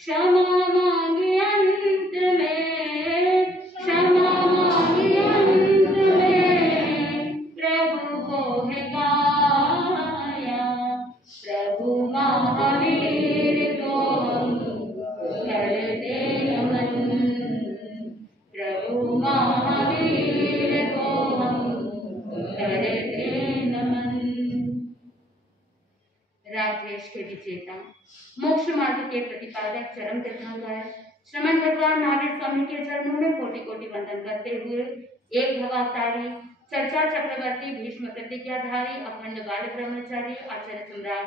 क्षमा मांगी अंत में, क्षमा मांगी अंत में, प्रभु को है गाया। प्रभु महावीर को हम करते नमन, प्रभु महावीर को हम करते नमन। राजवेश के विजेता, मोक्ष मार्ग के प्रतिपादक, चरम तीर्थंकर श्रीमन भगवान महावीर स्वामी के चरणों में कोटि कोटि वंदन करते हुए एक भवावतारी, चर्चा चक्रवर्ती, भीष्म प्रतिज्ञाधारी, अखंड बाल ब्रह्मचारी, आचार्य सम्राट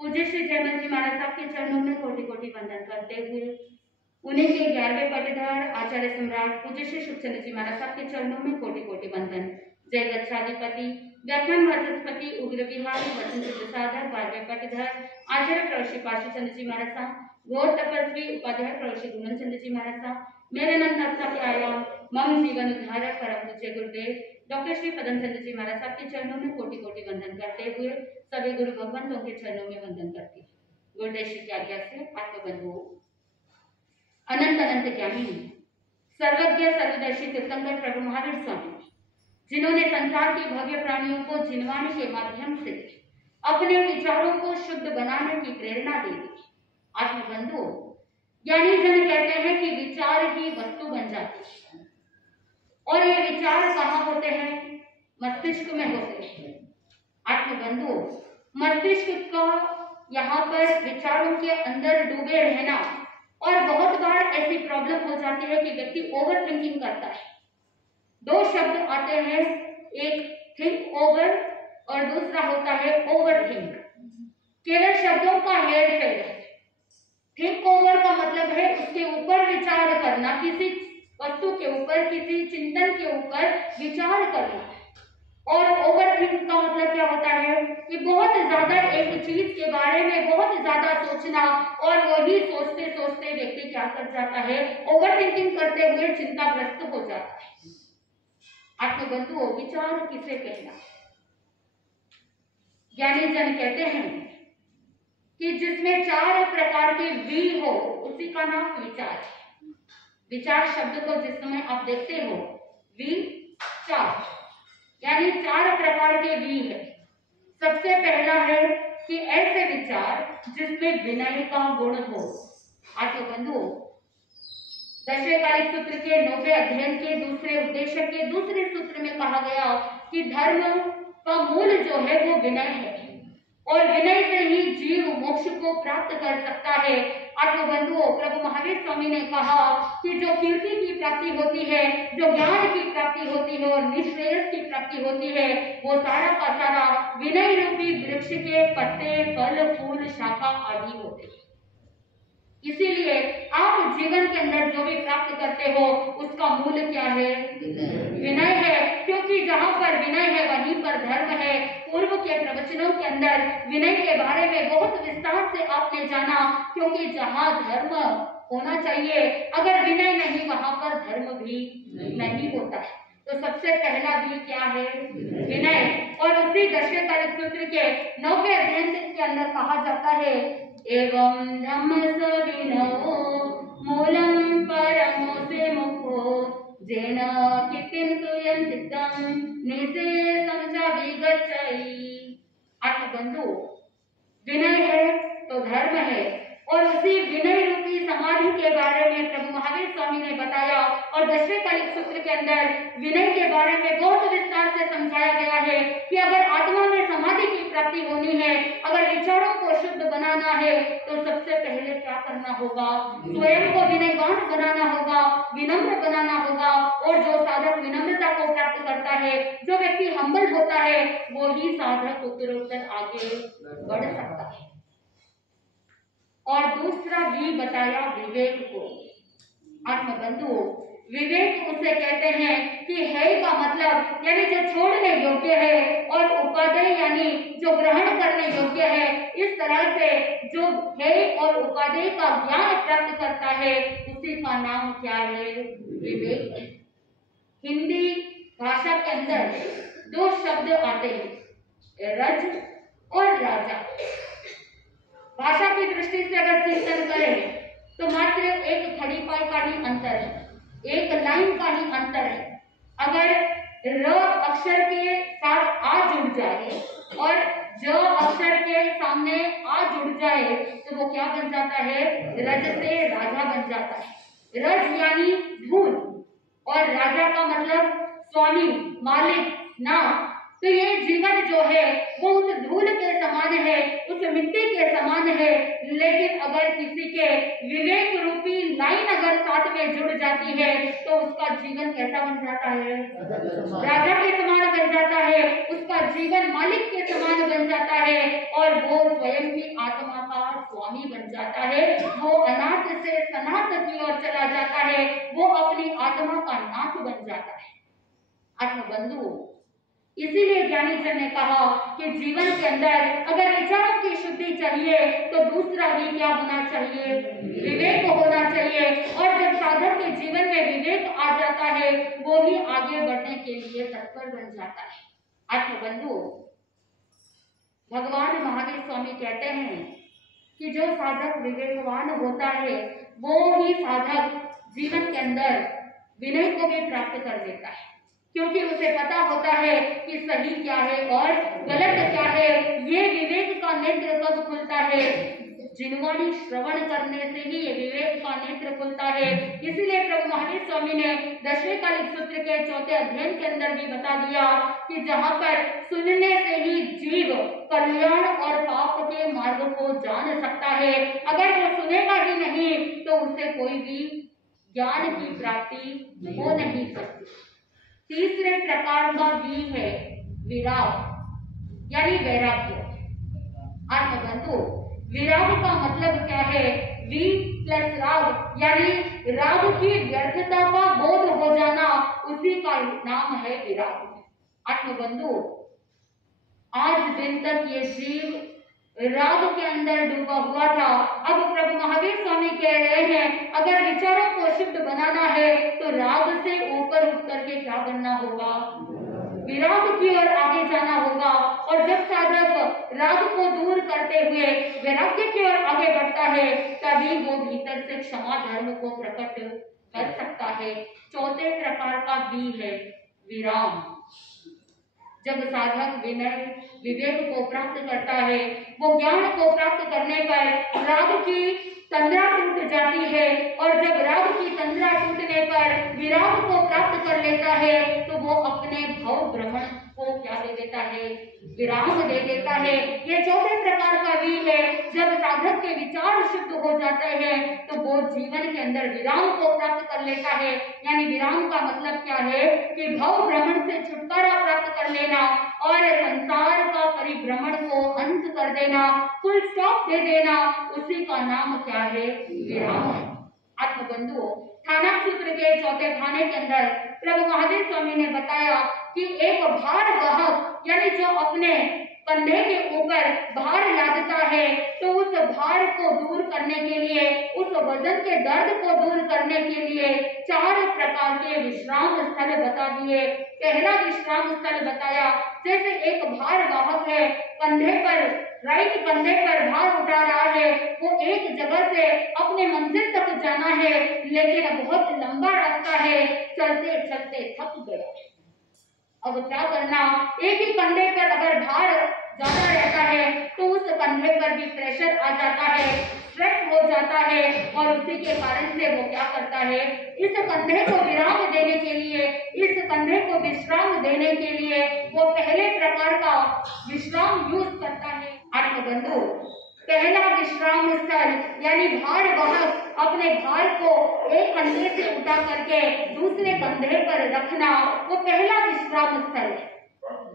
पूज्य श्री जयमल जी महाराज साहब के चरणों में कोटि कोटि वंदन करते हुए उन्हीं के 11वें पटधार आचार्य सम्राट पूज्य श्री सुखचंद्र जी महाराज साहब के चरणों में कोटि कोटि वंदन। जय गच्छाधिपति, व्याख्यान वाचस्पति, उग्र विहारी, वचन सिद्ध साधक, 12वें पटधार आचार्य प्रवश्री पार्श्व चंद्र जी महाराज साहब, घोर तपस्वी उपाध्याय प्रवश्री गुणन चंद्र जी महाराज साहब, मेरे नंदा प्यारा मम जीवन उद्धारक परम पूज्य गुरुदेव डॉक्टर श्री पदम चंद्र जी महाराज साहब के चरणों में कोटि कोटि वंदन करते हुए सभी गुरु भगवंतों के चरणों में वंदन करती हूँ। गुरुदेव श्री की आज्ञा से आत्मबंधु अनंत अनंत ज्ञानी, सर्वज्ञ सर्वदर्शी तीर्थंकर प्रभु महावीर स्वामी, जिन्होंने संसार के भव्य प्राणियों को जिनवाणी के माध्यम से अपने विचारों को शुद्ध बनाने की प्रेरणा दे दी। आत्मबंधु, ज्ञानी जन कहते हैं कि विचार ही वस्तु बन जाती है, और ये विचार कहाँ होते हैं? मस्तिष्क में होते हैं। आत्मबंधु, मस्तिष्क का यहाँ पर विचारों के अंदर डूबे रहना, और बहुत बार ऐसी प्रॉब्लम हो जाती है कि व्यक्ति ओवर थिंकिंग करता है। दो शब्द आते हैं, एक थिंक ओवर और दूसरा होता है ओवर थिंक। केवल शब्दों का हेर फेर है। थिंक ओवर का मतलब है उसके ऊपर विचार करना, किसी वस्तु के ऊपर, किसी चिंतन के ऊपर विचार करना। और ओवर थिंक का मतलब क्या होता है कि बहुत ज्यादा एक चीज के बारे में बहुत ज्यादा सोचना, और वही सोचते सोचते व्यक्ति क्या कर जाता है, ओवर थिंकिंग करते हुए चिंताग्रस्त हो जाता है। आत्मबंधु, विचार किसे कहना? ज्ञानी जन कहते हैं कि जिसमें 4 प्रकार के वी हो उसी का नाम विचार है। विचार शब्द को जिस समय आप देखते हो, विचार यानी 4 प्रकार के वी है। सबसे पहला है कि ऐसे विचार जिसमें विनय का गुण हो। आत्मबंधु, 10वें कालिक सूत्र के 9वें अध्ययन के दूसरे उद्देश्य के दूसरे सूत्र में कहा गया कि धर्म का मूल जो है वो विनय है, और विनय से ही जीव मोक्ष को प्राप्त कर सकता है। आत्मबंधुओं, प्रभु महावीर स्वामी ने कहा कि जो कीर्ति की प्राप्ति होती है, जो ज्ञान की प्राप्ति होती है और निश्रेयस की प्राप्ति होती है, वो सारा का सारा विनय रूपी वृक्ष के पत्ते, फल, फूल, शाखा आदि होते हैं। इसीलिए आप जीवन के अंदर जो भी प्राप्त करते हो उसका मूल क्या है? विनय है। क्योंकि जहाँ पर विनय है वहीं पर धर्म है। पूर्व के प्रवचनों के अंदर विनय के बारे में बहुत विस्तार से आपने जाना, क्योंकि जहाँ धर्म होना चाहिए, अगर विनय नहीं वहाँ पर धर्म भी नहीं होता है। तो सबसे पहला भी क्या है? विनय। और उसी 10वें कालिक सूत्र के 9वें अध्ययन के अंदर कहा जाता है, एवं धम्म विनयो मूलम परमो से मुखो जेन कितिम सुयं चित्तम निसे समझा विगच्छति। आत्मबंधु, विनय है तो धर्म है, और उसी विनय रूपी समाधि के बारे में प्रभु महावीर स्वामी ने बताया। और 10वें कालिक सूत्र के अंदर विनय के बारे में बहुत विस्तार से समझाया गया है कि अगर आत्मा में समाधि की प्राप्ति होनी है, अगर विचारों को शुद्ध बनाना है, तो सबसे पहले क्या करना होगा? स्वयं को विनयवान बनाना होगा, विनम्र बनाना होगा। और जो साधक विनम्रता को प्राप्त करता है, जो व्यक्ति हम्बल होता है, वो ही साधक उत्तरोत्तर आगे बढ़ सकता है। और दूसरा भी बताया विवेक को। आत्मबंधु, विवेक उसे कहते हैं कि है का मतलब यानी जो छोड़ने योग्य है, और उपादेय यानी जो ग्रहण करने योग्य है। इस तरह से जो है और उपादेय का ज्ञान प्राप्त करता है, उसी का नाम क्या है? विवेक। हिंदी भाषा के अंदर 2 शब्द आते हैं, रज और राजा। भाषा की दृष्टि से अगर चिंतन करें तो है, एक लाइन का ही अंतर है। अगर र अक्षर के साथ आ जुड़ जाए और ज अक्षर के सामने आ जुड़ जाए तो वो क्या बन जाता है, रज से राजा बन जाता है। रज यानी धूल और राजा का मतलब स्वामी, मालिक, नाम। तो ये जीवन जो है वो उस धूल के समान है, उस मिट्टी के समान है, लेकिन अगर किसी के विवेक रूपी लाइन अगर साथ में जुड़ जाती है तो उसका जीवन कैसा बन जाता है, राजा के समान बन जाता है, उसका जीवन मालिक के समान बन जाता है और वो स्वयं की आत्मा का स्वामी बन जाता है। वो अनाथ से सनाथ की ओर चला जाता है, वो अपनी आत्मा का नाथ बन जाता है। आत्मबंधु, इसीलिए ज्ञानी जन ने कहा कि जीवन के अंदर अगर विचारों की शुद्धि चाहिए तो दूसरा भी क्या होना चाहिए, विवेक होना चाहिए। और जब साधक के जीवन में विवेक आ जाता है वो ही आगे बढ़ने के लिए तत्पर बन जाता है। आत्मबंधु, भगवान महावीर स्वामी कहते हैं कि जो साधक विवेकवान होता है वो ही साधक जीवन के अंदर विनय को भी प्राप्त कर लेता है, क्योंकि उसे पता होता है कि सही क्या है और गलत क्या है। ये विवेक का नेत्र कब खुलता है, जिनवाणी श्रवण करने से ही ये विवेक का नेत्र खुलता है। इसीलिए प्रभु महावीर स्वामी ने 10वें कालिक सूत्र के 4थे अध्ययन के अंदर भी बता दिया कि जहाँ पर सुनने से ही जीव कल्याण और पाप के मार्ग को जान सकता है, अगर वो सुनेगा ही नहीं तो उसे कोई भी ज्ञान की प्राप्ति हो नहीं सकती। तीसरे प्रकार का वी है विराग यानी वैराग्य। आत्मबंधु, विराग का मतलब क्या है, वी प्लस राग यानी राग की व्यर्थता का बोध हो जाना, उसी का नाम है विराग। आत्मबंधु, आज दिन तक ये जीव राग के अंदर डूबा हुआ था। अब प्रभु महावीर स्वामी कह रहे हैं अगर विचारों को शुद्ध बनाना है तो राग से ऊपर उठ करके क्या बनना होगा, विराग की ओर आगे जाना होगा। और जब साधक राग को दूर करते हुए वैराग्य की ओर आगे बढ़ता है तभी वो भीतर से क्षमा धर्म को प्रकट कर सकता है। चौथे प्रकार का वी है विराम। जब साधक विनय विवेक को प्राप्त करता है, वो ज्ञान को प्राप्त करने पर राग की तंद्रा टूट जाती है, और जब राग की तंद्रा टूटने पर विराग को प्राप्त कर लेता है तो वो अपने भव भ्रमण को क्या दे देता है, विराम दे देता है। ये चौथे प्रकार का वी है। जब साधक के विचार शुद्ध हो जाते हैं तो वो जीवन के अंदर विराम को प्राप्त कर लेता है। यानी विराम का मतलब क्या है कि भव भ्रमण से छुटकारा प्राप्त कर लेना और संसार का परिभ्रमण को अंत कर देना, फुल स्टॉप दे देना, उसी का नाम क्या है, विराम। आत्मबंधुओं, थाना सूत्र के 4थे थाने के अंदर प्रभु महावीर स्वामी ने बताया कि एक भार वाहक यानी जो अपने कंधे के ऊपर भार लादता है तो उस भार को दूर करने के लिए, उस वजन के दर्द को दूर करने के लिए 4 प्रकार के विश्राम स्थल बता दिए। पहला विश्राम स्थल बताया, जैसे एक भार वाहक है, कंधे पर, राइट कंधे पर भार उठा रहा है, वो एक जगह से अपने मंजिल तक जाना है लेकिन बहुत लंबा रास्ता है, चलते चलते थक गया। अब क्या करना, एक ही कंधे पर अगर भार ज्यादा रहता है तो उस कंधे पर भी प्रेशर आ जाता है, स्ट्रेस हो जाता है, और उसी के कारण से वो क्या करता है, इस कंधे को विराम देने के लिए, इस कंधे को विश्राम देने के लिए वो पहले प्रकार का विश्राम यूज करता है। आत्मबंधु, पहला विश्राम स्थल यानी भार वाहक अपने भार को एक कंधे से उठा करके दूसरे कंधे पर रखना, वो पहला विश्राम स्थल है।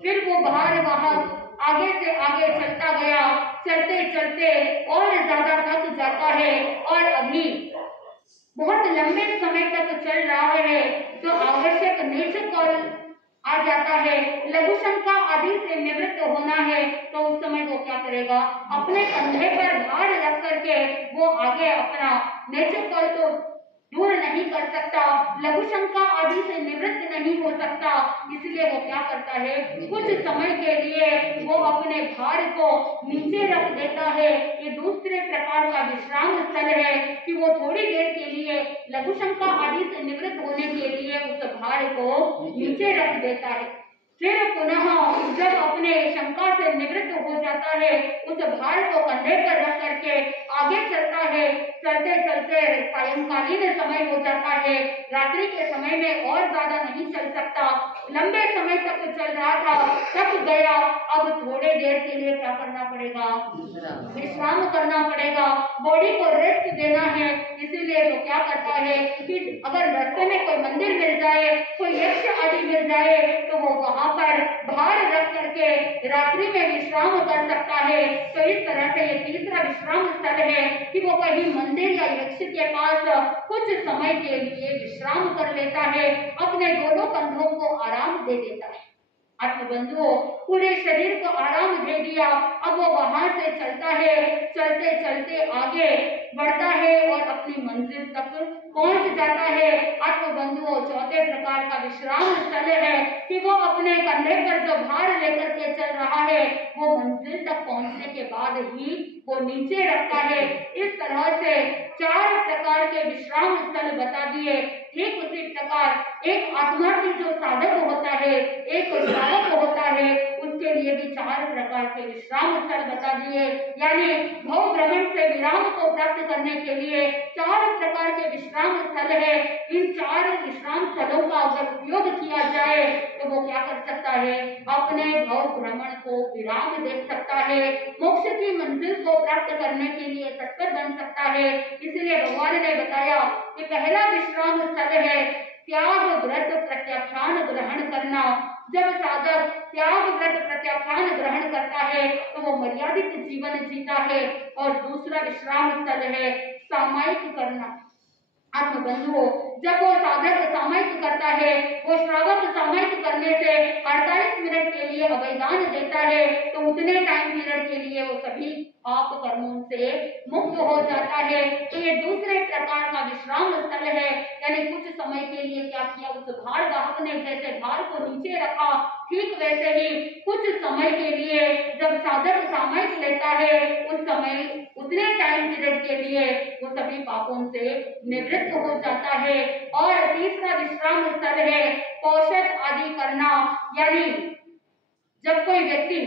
फिर वो भार वाहक आगे से आगे चलता गया, चलते चलते और ज्यादा थक जाता है और अभी बहुत लंबे समय तक चल रहा है तो आवश्यक नेचर कॉल आ जाता है, लघु शंका आदि से निवृत्त होना है, तो उस समय वो क्या करेगा, अपने कंधे पर भार रख करके वो आगे अपना नेचर कॉल तो दूर नहीं कर सकता, लघु शंका आदि से निवृत्त नहीं हो सकता, इसलिए वो क्या करता है, कुछ समय के लिए वो अपने भार को नीचे रख देता है। ये दूसरे प्रकार का विश्राम स्थल है कि वो थोड़ी देर के लिए लघु शंका आदि से निवृत्त होने के लिए उस भार को नीचे रख देता है। फिर पुनः जब अपने शंका से निवृत्त हो जाता है, उस भार को कंधे पर रख करके आगे चलता है। चलते चलते सायंकालीन समय हो जाता है, रात्रि के समय में और ज्यादा नहीं चल सकता, लंबे समय तक चल रहा था, थक गया। अब थोड़े देर के लिए क्या करना पड़ेगा? विश्राम करना पड़ेगा, बॉडी को रेस्ट देना है। इसीलिए वो क्या करता है कि अगर रास्ते में कोई मंदिर मिल जाए, कोई यक्ष आदि मिल जाए, तो वो वहां पर भार रख करके रात्रि में विश्राम कर सकता है। तो इस तरह से ये तीसरा विश्राम स्थल है कि वो कहीं मंदिर या यक्ष के पास कुछ समय के लिए विश्राम कर लेता है, अपने दोनों कंधों को आराम दे देता है। आत्मबंधुओं, पूरे शरीर को आराम दे दिया। अब वो वहां से चलता है, चलते चलते आगे बढ़ता है और अपनी मंजिल तक पहुंच जाता है। आत्मबंधुओं, चौथे प्रकार का विश्राम स्थल है कि वो अपने कंधे पर जो भार लेकर के चल रहा है, वो मंजिल तक पहुंचने के बाद ही वो नीचे रखता है। इस तरह से 4 प्रकार के विश्राम स्थल बता दिए। ठीक उसी प्रकार एक आत्मार्थी जो साधक होता है, एक श्रावक होता है, उसके लिए भी 4 प्रकार के विश्राम स्थल बता दिए। यानी भव भ्रमण से विराम को प्राप्त करने के लिए 4 प्रकार के विश्राम स्थल है। इन 4 विश्राम स्थलों का अगर उपयोग किया जाए तो वो क्या कर सकता है? अपने भव भ्रमण को विराम दे सकता है, मोक्ष की मंजिल को प्राप्त करने के लिए तत्पर बन सकता है। इसलिए भगवान ने बताया कि पहला विश्राम स्थल है त्याग व्रत प्रत्याख्यान ग्रहण करना। जब साधक त्याग व्रत प्रत्याख्यान ग्रहण करता है तो वो मर्यादित जीवन जीता है। और दूसरा विश्राम स्थल है सामायिक करना। आत्मबंधुओं, जब वो साधक सामायिक करता है, वो श्रावक सामायिक करने से 48 मिनट के लिए अभयदान देता है, तो उतने टाइम पीरियड के लिए वो सभी पाप कर्मों से मुक्त हो जाता है। तो ये दूसरे प्रकार का विश्राम स्थल है। यानी कुछ समय के लिए क्या किया, उस भार वाहक ने जैसे भार को नीचे रखा, ठीक वैसे ही कुछ समय के लिए जब साधक सामायिक लेता है, उस समय उतने टाइम पीरियड के लिए वो सभी पापों से निवृत्त हो जाता है। और तीसरा विश्राम स्थल है औषध आदि करना। यानी जब कोई व्यक्ति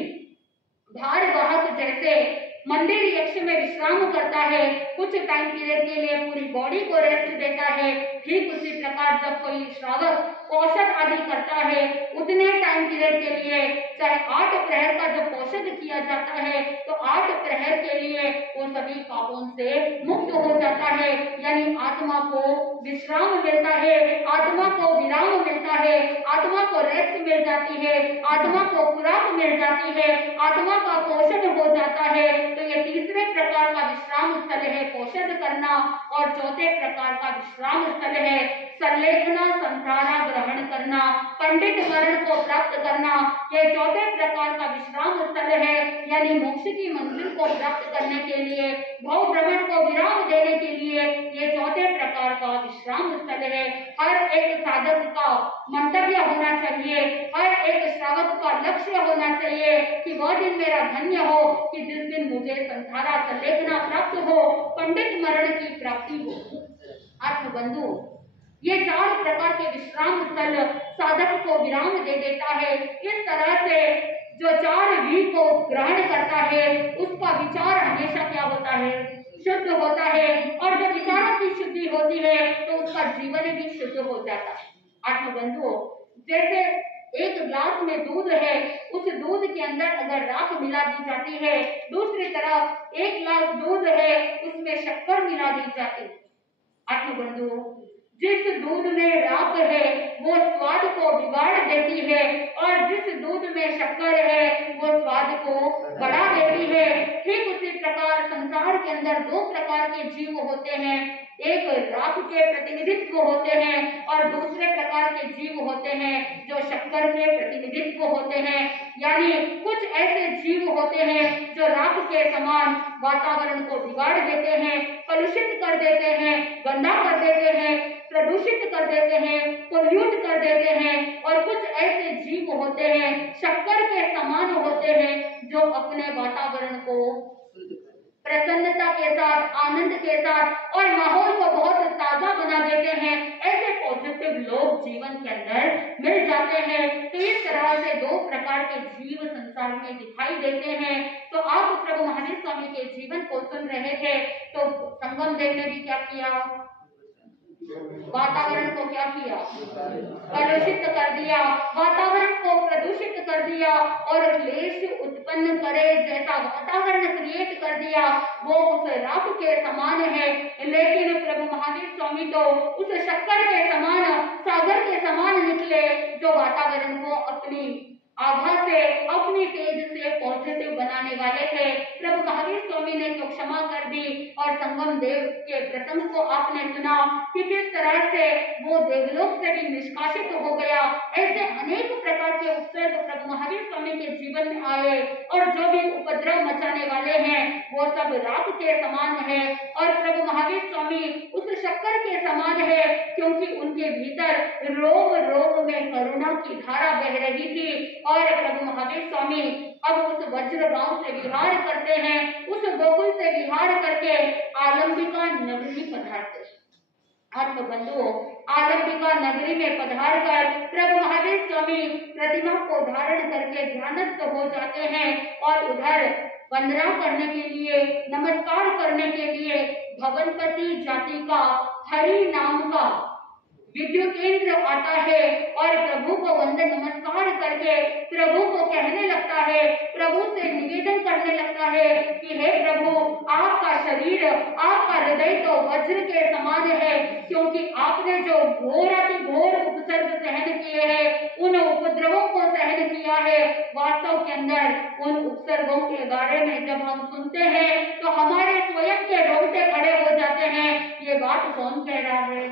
भार वाहक जैसे मंदिर यक्ष में विश्राम करता है, कुछ टाइम पीरियड के लिए पूरी बॉडी को रेस्ट देता है, ठीक उसी प्रकार जब कोई श्रावक औषध आदि करता है, उतने टाइम पीरियड के लिए चाहे 8 प्रहर का जब औषध किया जाता है, तो 8 प्रहर के लिए वो सभी पापों से मुक्त हो जाता है। यानी आत्मा को विश्राम मिलता है, आत्मा को विराम मिलता है, आत्मा को रेस्ट मिल जाती है, आत्मा को खुराक मिल जाती है, आत्मा का पोषण हो जाता है। तो ये तीसरे प्रकार का विश्राम स्थल है पोषण करना। और चौथे प्रकार का विश्राम स्थल है संलेखना संधारा ग्रहण करना, पंडित वर्ण को प्राप्त करना। ये चौथे प्रकार का विश्राम स्थल है। यानी मोक्ष की मंजिल को प्राप्त करने के लिए, भव भ्रमण को विराम देने के लिए ये चौथे प्रकार का विश्राम स्थल है। हर एक साधक का मंतव्य होना चाहिए, हर एक श्रावक का लक्ष्य होना चाहिए कि वह दिन मेरा धन्य हो कि जिस दिन मुझे संधारा संलेखना प्राप्त हो, पंडित मरण की प्राप्ति हो। आत्मबंधु, ये 4 प्रकार के विश्राम स्थल साधक को विराम दे देता है। इस तरह से जो 4 वी को ग्रहण करता है, उसका विचार हमेशा क्या होता है? शुद्ध होता है। और जब विचारों की शुद्धि होती है तो उसका जीवन भी शुद्ध हो जाता है। आत्मबंधुओं, जैसे एक ग्लास में दूध है, उस दूध के अंदर अगर राख मिला दी जाती है, दूसरी तरफ एक ग्लास दूध है, उसमें शक्कर मिला दी जाती है। आत्मबंधुओं, जिस दूध में राख है वो स्वाद को बिगाड़ देती है, और जिस दूध में शक्कर है वो स्वाद को बढ़ा देती है। ठीक उसी प्रकार संसार के अंदर 2 प्रकार के जीव होते हैं, एक राख के प्रतिनिधित्व होते हैं और दूसरे प्रकार के जीव होते हैं जो शक्कर के प्रतिनिधित्व होते हैं। यानी कुछ ऐसे जीव होते हैं जो राख के समान वातावरण को बिगाड़ देते हैं, कलुषित कर देते हैं, गंदा कर देते हैं, प्रदूषित कर देते हैं, पोल्यूट कर देते हैं। और कुछ ऐसे जीव होते हैं शक्कर के समान होते हैं जो अपने वातावरण को प्रसन्नता के साथ, आनंद के साथ और माहौल को बहुत ताजा बना देते हैं, ऐसे पॉजिटिव लोग जीवन के अंदर मिल जाते हैं। तो इस तरह से दो प्रकार के जीव संसार में दिखाई देते हैं। तो आप प्रभु महावीर स्वामी के जीवन को सुन रहे थे, तो संगम देव ने भी क्या किया, वातावरण को क्या किया, कलुषित कर दिया, वातावरण को प्रदूषित कर दिया और क्लेश उत्पन्न करे जैसा वातावरण क्रिएट कर दिया, वो उस राख के समान है। लेकिन प्रभु महावीर स्वामी तो उस शक्कर के समान, सागर के समान निकले, जो वातावरण को अपनी आभा से, अपनी तेज से पॉजिटिव बनाने वाले थे। प्रभु महावीर स्वामी ने तो क्षमा कर दी और संगम देव के प्रसंग को आपने सुना कि किस तरह से वो देवलोक से भी निष्कासित हो गया। ऐसे अनेक प्रकार के उपसर्ग प्रभु महावीर स्वामी के जीवन में आए और जो भी उपद्रव मचाने वाले हैं वो सब राख के समान है और प्रभु महावीर स्वामी उस शक्कर के समान है, क्योंकि उनके भीतर रोग रोग में करुणा की धारा बह रही थी। और प्रभु महावीर स्वामी अब उस वज्र गांव से विहार करते हैं, उस गोकुल से विहार करके आलंबिका नगरी पधारते हैं। आत्म बंधुओं, आलंबिका नगरी में पधार कर प्रभु महावीर स्वामी प्रतिमा को धारण करके ध्यानस्थ हो जाते हैं और उधर वंदना करने के लिए, नमस्कार करने के लिए भवनपति जाति का हरि नाम का विद्युत इंद्र आता है और प्रभु को वंदन नमस्कार करके प्रभु को कहने लगता है, प्रभु से निवेदन करने लगता है कि हे प्रभु, आपका शरीर, आपका हृदय तो वज्र के समान है, क्योंकि आपने जो घोर उपसर्ग सहन किए हैं, उन उपद्रवों को सहन किया है। वास्तव के अंदर उन उपसर्गों के बारे में जब हम सुनते हैं तो हमारे स्वयं के रोंगटे खड़े हो जाते हैं। ये बात कौन कह रहा है?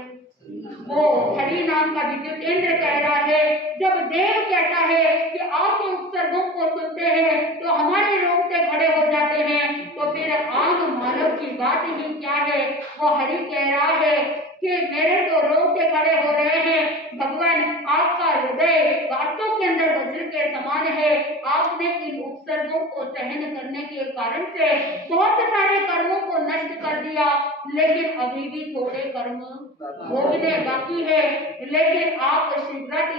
वो हरि नाम का विद्युत इंद्र कह रहा है। जब देव कहता है कि आपके उपसर्गों को सुनते हैं तो हमारे रोंगटे खड़े हो जाते हैं, तो फिर आम मानव की बात ही क्या है? वो हरि कह रहा है कि मेरे तो रोंगटे खड़े हो रहे हैं। भगवान, आपका हृदय वास्तव के अंदर वज्र के समान है। आपने इन उपसर्गों को सहन करने के कारण से बहुत सारे कर्मों को नष्ट कर दिया, लेकिन अभी भी थोड़े कर्म भोगने बाकी है। लेकिन आप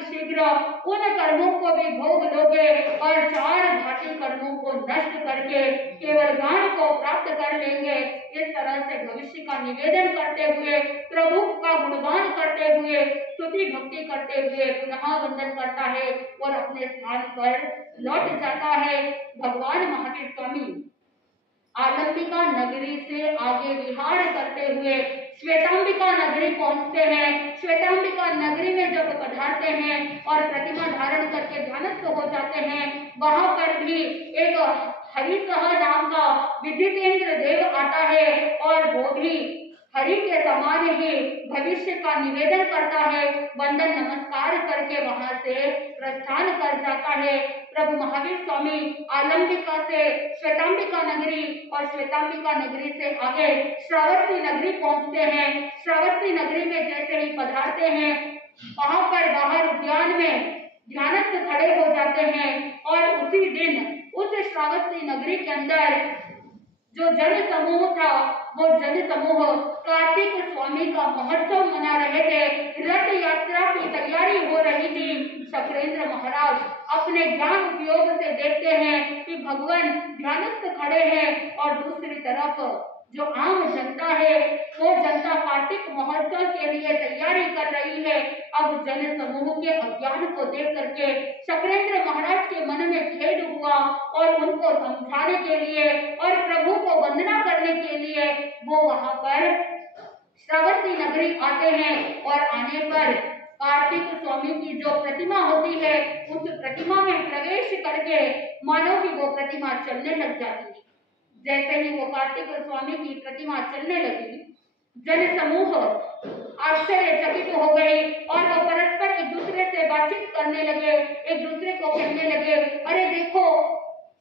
शीघ्र उन कर्मों को भी भोग लोगे और चार घाटी कर्मों को नष्ट करके केवल ज्ञान को प्राप्त कर लेंगे। इस तरह से भविष्य का निवेदन करते हुए, प्रभु का गुणगान करते हुए, स्तुति भक्ति करते हुए पुनः वंदन करता है और अपने स्थान पर लौट जाता है। भगवान महावीर स्वामी आलंबिका नगरी से आगे विहार करते हुए श्वेतांबिका नगरी पहुंचते हैं। श्वेतांबिका नगरी में जब पधारते हैं और प्रतिमा धारण करके ध्यानस्थ हो जाते हैं, वहां पर भी एक हरिसह नाम का विद्युत इंद्र देव आता है और वो भी हरि के समान ही भविष्य का निवेदन करता है। वंदन नमस्कार करके वहां से प्रस्थान कर जाता है। प्रभु महावीर स्वामी आलंबिका से श्वेतांबिका नगरी और श्वेतांबिका नगरी से आगे श्रावस्ती नगरी पहुंचते हैं। श्रावस्ती नगरी में जैसे ही पधारते हैं, वहां पर बाहर उद्यान में ध्यानस्थ खड़े हो जाते हैं और उसी दिन उस श्रावस्ती नगरी के अंदर जो जन समूह था, वो जन समूह कार्तिक स्वामी का महोत्सव मना रहे थे। रथ यात्रा की तैयारी हो रही थी। शक्रेंद्र महाराज अपने ज्ञान उपयोग से देखते हैं कि भगवान ध्यानस्थ खड़े हैं और दूसरी तरफ जो आम जनता है, वो जनता कार्तिक महोत्सव के लिए तैयारी कर रही है। अब जन समूह के अज्ञान को देख करके शक्रेंद्र महाराज के मन में खेद हुआ और उनको समझाने के लिए और प्रभु को वंदना करने के लिए वो वहां पर श्रावस्ती नगरी आते हैं। और आने पर कार्तिक स्वामी की जो प्रतिमा होती है, उस प्रतिमा में प्रवेश करके मानो कि वो प्रतिमा चलने लग जाती है। जैसे ही वो कार्तिक स्वामी की प्रतिमा चलने लगी, जन समूह आश्चर्यचकित हो गए और वो परस्पर एक दूसरे से बातचीत करने लगे, एक दूसरे को कहने लगे, अरे देखो,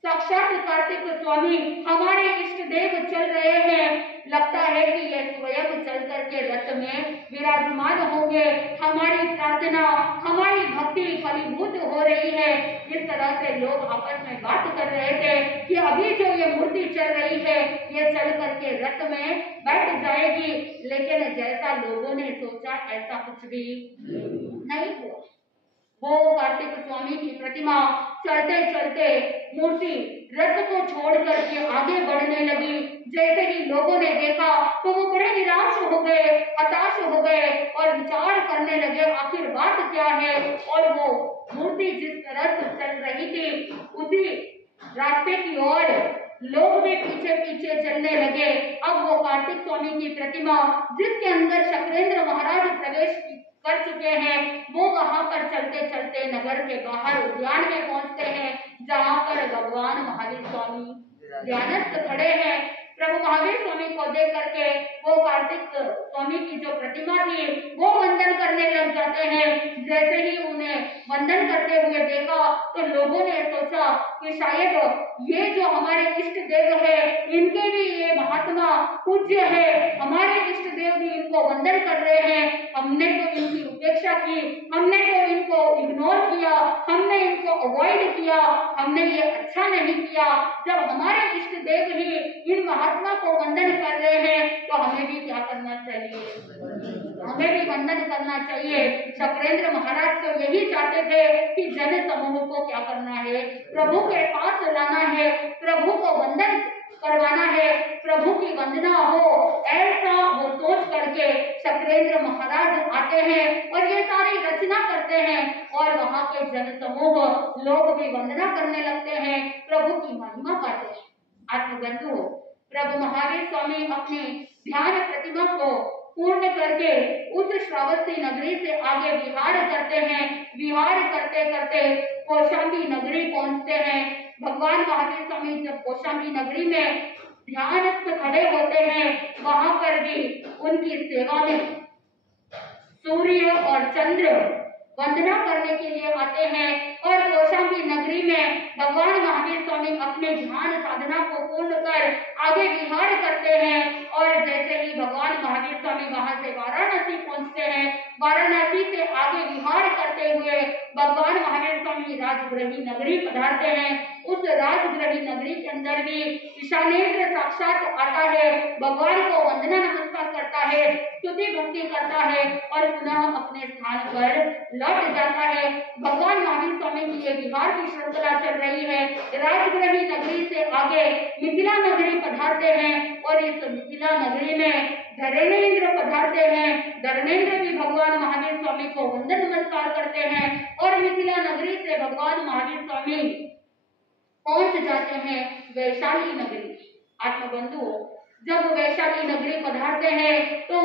साक्षात कार्तिक स्वामी हमारे इष्ट देव चल रहे हैं। लगता है कि ये स्वयं चल कर करके रथ में विराजमान होंगे। हमारी प्रार्थना, हमारी भक्ति फलीभूत हो रही है। इस तरह से लोग आपस में बात कर रहे थे कि अभी जो ये मूर्ति चल रही है ये चल करके रथ में बैठ जाएगी, लेकिन जैसा लोगों ने सोचा ऐसा कुछ भी नहीं हुआ। वो कार्तिक स्वामी की प्रतिमा चलते चलते मूर्ति रथ को छोड़ करके आगे बढ़ने लगी। जैसे ही लोगों ने देखा तो वो बड़े निराश हो गए, हताश हो गए और विचार करने लगे आखिर बात क्या है। और वो मूर्ति जिस तरह से चल रही थी उसी रास्ते की ओर लोग भी पीछे पीछे चलने लगे। अब वो कार्तिक स्वामी की प्रतिमा जिसके अंदर शक्रेंद्र महाराज प्रवेश कर चुके हैं, वो वहां पर चलते चलते नगर के बाहर उद्यान में पहुंचते हैं, जहां पर भगवान महावीर स्वामी ध्यानस्थ खड़े हैं। प्रभु महावीर स्वामी को देख करके वो कार्तिक स्वामी की जो प्रतिमा थी वो वंदन करने लग जाते हैं। जैसे ही उन्हें वंदन करते हुए देखा तो लोगों ने सोचा कि शायद ये जो हमारे इष्ट देव है इनके भी ये महात्मा पूज्य है, हमारे इष्ट देव भी इनको वंदन कर रहे हैं, हमने तो इनकी उपेक्षा की, हमने तो इनको इग्नोर किया, हमने इनको अवॉइड किया, हमने ये अच्छा नहीं किया। जब हमारे इष्ट देव ही इन महात्मा को वंदन कर रहे हैं तो हमें भी क्या करना चाहिए, हमें भी वंदन करना चाहिए। शक्रेंद्र महाराज तो यही चाहते थे कि जन समूह को क्या करना है, प्रभु के पास लाना है, प्रभु को वंदन करवाना है, प्रभु की वंदना हो, ऐसा वो सोच करके शक्रेंद्र महाराज आते हैं और ये सारी रचना करते हैं और वहां के जन समूह लोग भी वंदना करने लगते हैं, प्रभु की महिमा गाते हैं। आत्मबंधु, प्रभु महावीर स्वामी अपने ध्यान प्रतिमा को पूर्ण करके उस श्रावस्ती नगरी से आगे विहार करते हैं। विहार करते करते कौशाम्बी नगरी पहुंचते हैं। भगवान महावीर स्वामी जब कौशाम्बी नगरी में ध्यानस्थ खड़े होते हैं, वहां पर भी उनकी सेवा में सूर्य और चंद्र वंदना करने के लिए आते हैं और कौशाम्बी नगरी में भगवान महावीर स्वामी अपने ध्यान साधना को पूर्ण कर आगे विहार करते हैं। और जैसे ही भगवान महावीर स्वामी वहां से वाराणसी पहुंचते हैं, वाराणसी से आगे विहार करते हुए भगवान महावीर स्वामी राजगृही नगरी पधारते हैं। उस राजगृही नगरी के अंदर भी ईशानेन्द्र साक्षात आता है, भगवान को वंदना नमस्कार करता है, स्तुति भक्ति करता है और पुनः अपने स्थान पर लौट जाता है। भगवान महावीर स्वामी की ये विहार की श्रृंखला चल रही है। राजगृही नगरी से आगे मिथिला नगरी पधारते हैं और इस मिथिला नगरी में धरणेन्द्र पधारते हैं। धरणेन्द्र भी भगवान महावीर स्वामी को वंदन नमस्कार करते हैं और मिथिला नगरी से भगवान महावीर स्वामी पहुंच जाते हैं वैशाली नगरी। आत्मबंधुओं, जब वैशाली नगरी पधारते हैं तो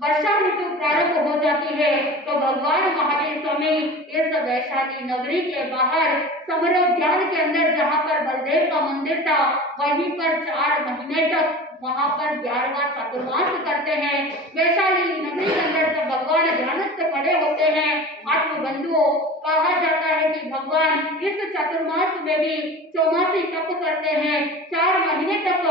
वर्षा ऋतु प्रारंभ हो जाती है, तो भगवान महावीर स्वामी इस वैशाली नगरी के बाहर समरोद्यान के अंदर जहाँ पर बलदेव का मंदिर था वहीं पर 4 महीने तक वहां पर 11वां चातुर्मास करते हैं। वैशाली नगरी के अंदर जब भगवान ध्यानस्थ खड़े होते हैं, आत्मबंधुओं, कहा जाता है कि भगवान इस चातुर्मास में भी 84 तप करते हैं, 4 महीने तक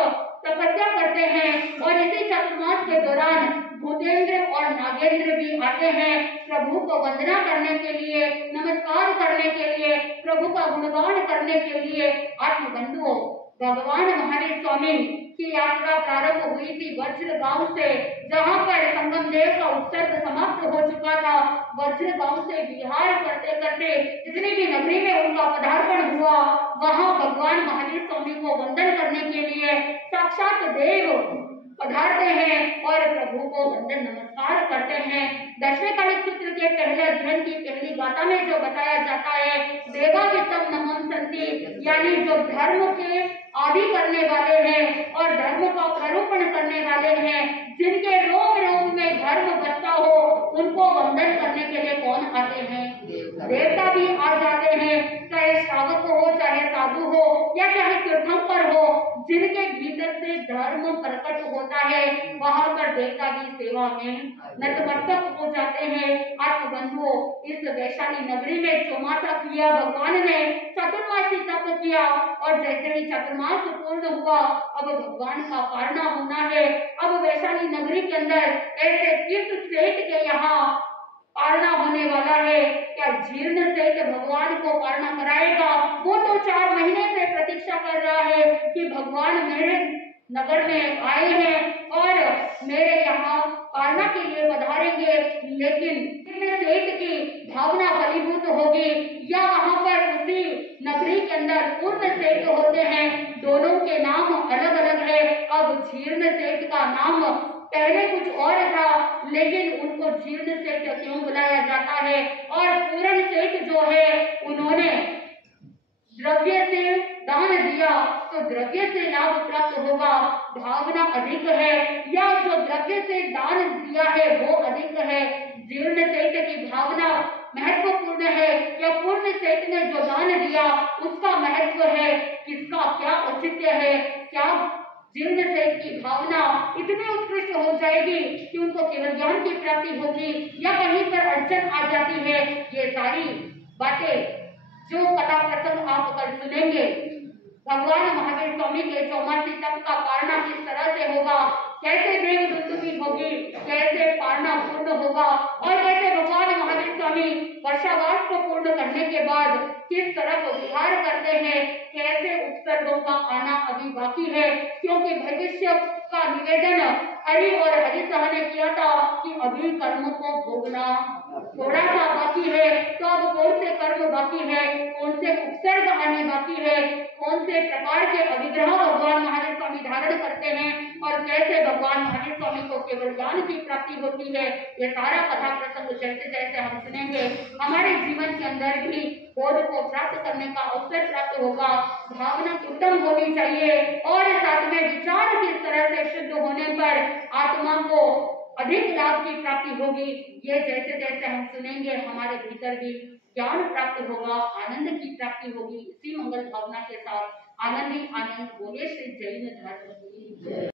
तपस्या करते हैं और इसी चातुर्मास के दौरान भूतेंद्र और नागेंद्र भी आते हैं प्रभु को वंदना करने के लिए, नमस्कार करने के लिए, प्रभु का गुणगान करने के लिए। आत्मबंधुओं, भगवान महावीर स्वामी की यात्रा प्रारंभ हुई थी वज्र गांव से, जहां पर संगम देव का उत्सर्ग समाप्त हो चुका था। वज्र गांव से विहार करते करते जितनी भी नगरी में उनका पदार्पण हुआ, वहां भगवान महावीर स्वामी को वंदन करने के लिए साक्षात देव पधारते हैं और प्रभु को वंदन नमस्कार करते हैं। 10वें कलिक सूत्र के पहले अध्ययन की पहली गाथा में जो बताया जाता है, देवावितम नमः संति, यानी जो धर्म के आदि करने वाले हैं और धर्म का प्रारूपण करने वाले हैं, जिनके रोम रोम में धर्म बसता हो, उनको वंदन करने के लिए कौन आते हैं? देवता भी आ जाते हैं। चाहे श्रावक हो, चाहे साधु हो, या चाहे तीर्थंकर हो, जिनके भीतर से धर्म प्रकट होता है वहां पर देवता की सेवा में नतमस्तक हो जाते हैं। आत्मबंधुओं, इस वैशाली नगरी में चौमासा किया भगवान ने, चतुर्मासी तप किया, और जैसे ही चतुर्मास पूर्ण हुआ अब भगवान का पारना होना है। अब वैशाली नगरी के अंदर ऐसे किस सेठ के यहाँ पारना होने वाला है? क्या जीर्ण सेठ भगवान को पारना कराएगा? वो तो 4 महीने से प्रतीक्षा कर रहा है कि भगवान मेरे नगर में आए हैं और मेरे यहाँ पारना के लिए पधारेंगे, लेकिन सेठ की भावना फलीभूत होगी या वहां पर उसी नगरी के अंदर पूर्ण सेठ होते हैं, दोनों के नाम अलग अलग है। अब जीर्ण सेठ का नाम पहले कुछ और था, लेकिन उनको जीर्ण सेठ क्यों बुलाया जाता है? और पूर्ण सेठ जो है उन्होंने द्रव्य से दान दिया तो द्रव्य से लाभ प्राप्त होगा, भावना अधिक है, या जो द्रव्य से दान दिया है वो अधिक है? जीर्ण सेठ की भावना महत्वपूर्ण है या पूर्ण सेठ ने जो दान दिया उसका महत्व है? किसका क्या औचित्य है? क्या जीर्ण सेठ की भावना इतनी उत्कृष्ट हो जाएगी कि उनको केवल ज्ञान की प्राप्ति होगी या कहीं पर अड़चन आ जाती है? ये सारी बातें जो कथा प्रसंग आप कल सुनेंगे, भगवान महावीर स्वामी के चौमासी तप का पारना किस तरह से होगा, कैसे देव दुंदुभी होगी, कैसे पारना पूर्ण होगा, और कैसे भगवान महावीर स्वामी वर्षावास को पूर्ण करने के बाद किस तरफ विहार करते हैं, कैसे उपसर्गों का आना अभी बाकी है, क्योंकि भविष्य का निवेदन हरि और हरि सह ने किया था कि अभी कर्म को भोगना थोड़ा सा बाकी है। तो अब कौन से कर्म बाकी है, कौन से उपसर्ग आने बाकी है, कौन से प्रकार के अभिग्रह भगवान महावीर स्वामी धारण करते हैं, और कैसे भगवान महावीर स्वामी को केवल ज्ञान की प्राप्ति होती है, ये सारा कथा प्रसंग जैसे जैसे हम सुनेंगे हमारे जीवन के अंदर भी बोध को प्राप्त करने का अवसर प्राप्त होगा। भावना उत्तम होनी चाहिए और साथ में विचार किस तरह से शुद्ध होने पर आत्मा को अधिक लाभ की प्राप्ति होगी, ये जैसे जैसे हम सुनेंगे हमारे भीतर भी ज्ञान प्राप्त होगा, आनंद की प्राप्ति होगी। इसी मंगल भावना के साथ आनंद ही आनंद बोले श्री जैन धर्म की जय।